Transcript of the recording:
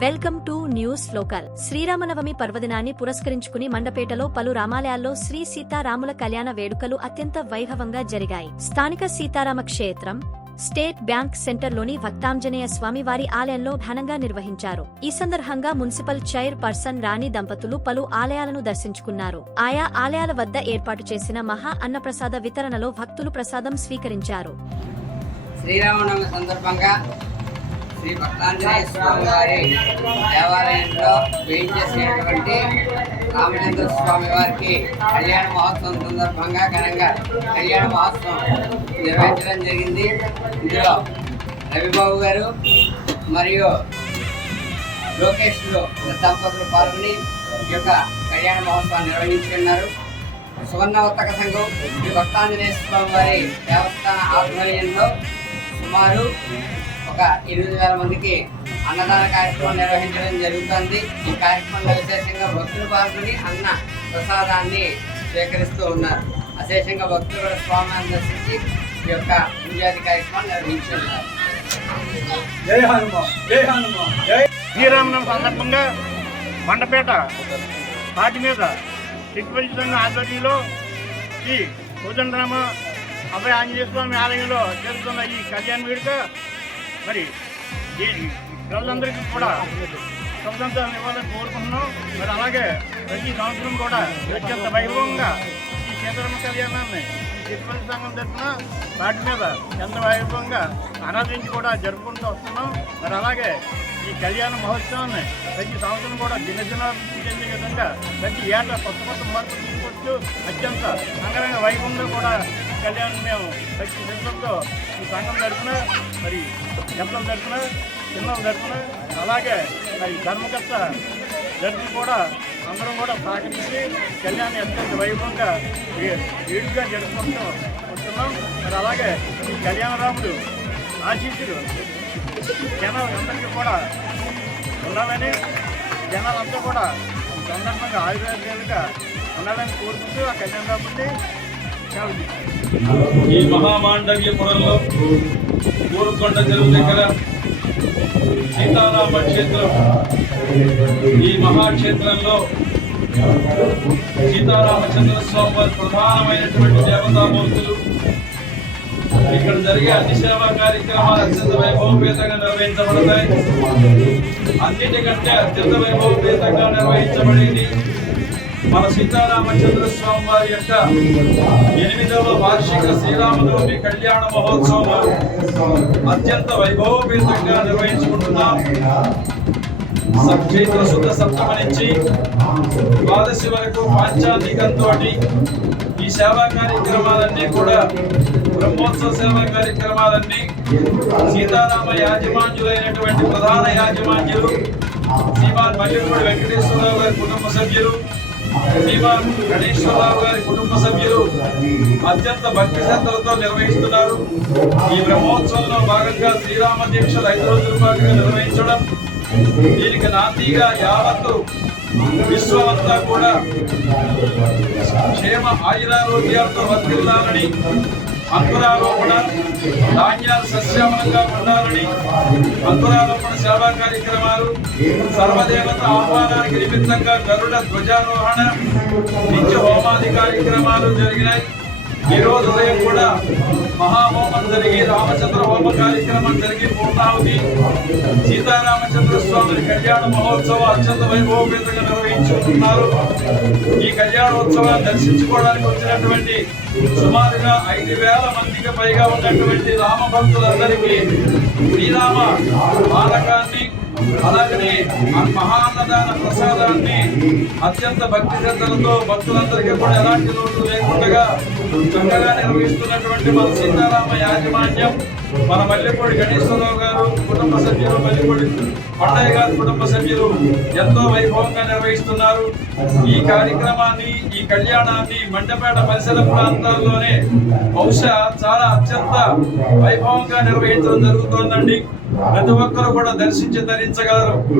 Welcome to news local. Sriramanavami పర్వదినాన్ని పురస్కరించుకుని మండపేటలో పలు రామాలయాల్లో శ్రీ సీతారాముల కళ్యాణ వేడుకలు అత్యంత వైభవంగా జరిగాయి. స్థానిక సీతారామ క్షేత్రం స్టేట్ బ్యాంక్ సెంటర్లోని భక్తాంజనేయ స్వామి వారి ఆలయంలో ఘనంగా నిర్వహించారు. ఈ సందర్భంగా మున్సిపల్ చైర్ పర్సన్ రాణి దంపతులు పలు ఆలయాలను దర్శించుకున్నారు. ఆయా ఆలయాల వద్ద ఏర్పాటు చేసిన మహా అన్నప్రసాద వితరణలో భక్తులు ప్రసాదం స్వీకరించారు. శ్రీరామనవమి సందర్భంగా శ్రీ భక్తాంజనేయ స్వామి వారి దేవాలయంలో వేయించేసినటువంటి రామచంద్ర స్వామి వారికి కళ్యాణ మహోత్సవం సందర్భంగా ఘనంగా కళ్యాణ మహోత్సవం నిర్వహించడం జరిగింది. ఇందులో రవిబాబు గారు మరియు లోకేష్లు దంపతులు పాల్గొని ఈ యొక్క కళ్యాణ మహోత్సవాన్ని నిర్వహించుకున్నారు సువర్ణవర్తక సంఘం శ్రీ భక్తాంజనేయ స్వామి వారి దేవస్థాన ఆధ్వర్యంలో సుమారు ఒక ఎనిమిది వేల మందికి అన్నదాన కార్యక్రమం నిర్వహించడం జరుగుతుంది. ఈ కార్యక్రమంలో విశేషంగా భక్తులు పాల్గొని అన్న ప్రసాదాన్ని స్వీకరిస్తూ ఉన్నారు. అశేషంగా భక్తులు కూడా స్వామిని దర్శించి ఈ యొక్క పూజాది కార్యక్రమం నిర్వహించున్నారు. జై హనుమాన్ జై హనుమాన్ జై శ్రీరామనవమి సందర్భంగా మండపేట పాటి మీద చిట్టుపల్లి సంఘ ఆధ్వర్యంలో ఈ కోదండరామ అభయ ఆంజనేయ స్వామి ఆలయంలో జరుగుతున్న ఈ కళ్యాణ వేడుక. మరి ఈ ప్రజలందరికీ కూడా స్వతంత్రం ఇవ్వాలని కోరుకుంటున్నాం. మరి అలాగే ప్రతి సంవత్సరం కూడా అత్యంత వైభవంగా ఈ సీతారామ కళ్యాణాన్ని తిరుపతి సంఘం తరఫున వాటి మీద ఎంత వైభవంగా ఆరాధించి కూడా జరుపుకుంటూ వస్తున్నాం. మరి అలాగే ఈ కళ్యాణ మహోత్సవాన్ని ప్రతి సంవత్సరం కూడా దినదిన చెందే విధంగా ప్రతి ఏటా కొత్త కొత్త మార్పులు తీసుకొస్తూ అత్యంత అంగరంగ వైభవంలో కూడా ఈ కళ్యాణం మేము ప్రతి సంవత్సరంతో ఈ సంఘం తరఫున మరి ఎంతం తరఫున చిన్నం తరఫున అలాగే మరి ధర్మకర్త జరిగి కూడా అందరం కూడా సహకరించి కళ్యాణాన్ని అత్యంత వైభవంగా వేడుగా జరుపుకుంటూ వస్తున్నాం. మరి అలాగే ఈ కళ్యాణరాముడు ఆశీస్సులు జనాలు అందరికీ కూడా ఉన్నామని జనాలంతా కూడా సందర్భంగా ఆయుర్వేదాలుగా ఉండాలని కోరుకుంటూ ఆ కళ్యాణరాముడిని సెలవు ఈ మహామాండవ్యపురంలో ఊరుకొండ చెరువు దగ్గర సీతారామ క్షేత్రం ఈ మహాక్షేత్రంలో సీతారామచంద్ర స్వామి వారి ప్రధానమైనటువంటి దేవతామూర్తులు. ఇక్కడ జరిగే అన్ని సేవా కార్యక్రమాలు అత్యంత వైభవపేతంగా నిర్వహించబడతాయి. అన్నిటికంటే అత్యంత వైభవపేతంగా నిర్వహించబడేది మన సీతారామచంద్ర స్వామి వారి యొక్క ఎనిమిదవ వార్షిక శ్రీరామనవమి కళ్యాణ మహోత్సవం అత్యంత వైభవపేతంగా నిర్వహించుకుంటున్నాం. చైత్ర శుద్ధ సప్తమ నుంచి ద్వాదశి వరకు పాంచాధికంతో ఈ సేవా కార్యక్రమాలన్నీ కూడా బ్రహ్మోత్సవ సేవా కార్యక్రమాలన్నీ సీతారామ యాజమాన్యులైనటువంటి ప్రధాన యాజమాన్యులు శ్రీమాన్ మల్లెపూడి వెంకటేశ్వరరావు గారి కుటుంబ సభ్యులు శ్రీమాన్ గణేశ్వరరావు గారి కుటుంబ సభ్యులు అత్యంత భక్తి శ్రద్ధలతో నిర్వహిస్తున్నారు. ఈ బ్రహ్మోత్సవంలో భాగంగా శ్రీరామ దీక్షలు ఐదు రోజుల పాటుగా నిర్వహించడం దీనికి నాందిగా యావత్తు విశ్వమంతా కూడా క్షేమ ఆయురారోగ్యాలతో వర్తిల్లాలని అంకురారోపణ ధాన్యాలు సస్యామలంగా ఉండాలని అంకురారోపణ సేవా కార్యక్రమాలు సర్వదేవత ఆహ్వానానికి నిమిత్తంగా గరుడ ధ్వజారోహణ నిత్య హోమాది కార్యక్రమాలు జరిగినాయి. ఈరోజు ఉదయం కూడా మహాహోమం జరిగి రామచంద్ర హోమ కార్యక్రమం జరిగి పూర్ణావతి సీతారామచంద్ర స్వామి కళ్యాణ మహోత్సవం అత్యంత వైభవపేతంగా నిర్వహించుకుంటున్నారు. ఈ కళ్యాణోత్సవాన్ని దర్శించుకోవడానికి వచ్చినటువంటి సుమారుగా ఐదు వేల మందికి పైగా ఉన్నటువంటి రామ భక్తులందరికీ శ్రీరామ పానకాన్ని అలాగనే ఆ మహాన్నదాన ప్రసాదాన్ని అత్యంత భక్తి శ్రద్ధలతో భక్తులందరికీ కూడా ఎలాంటి లోటు లేకుండా చక్కగా నిర్వహిస్తున్నటువంటి మన సీతారామ యాజమాన్యం మన మల్లెపూడి గణేశ్వరరావు గారు కుటుంబ సభ్యులు మల్లెపూడి కొండయ్య గారు కుటుంబ సభ్యులు ఎంతో వైభవంగా నిర్వహిస్తున్నారు. ఈ కార్యక్రమాన్ని ఈ కళ్యాణాన్ని మండపేట పరిసర ప్రాంతాల్లోనే బహుశా చాలా అత్యంత వైభవంగా నిర్వహించడం జరుగుతోందండి. ప్రతి ఒక్కరు కూడా దర్శించి ధరించగలరు.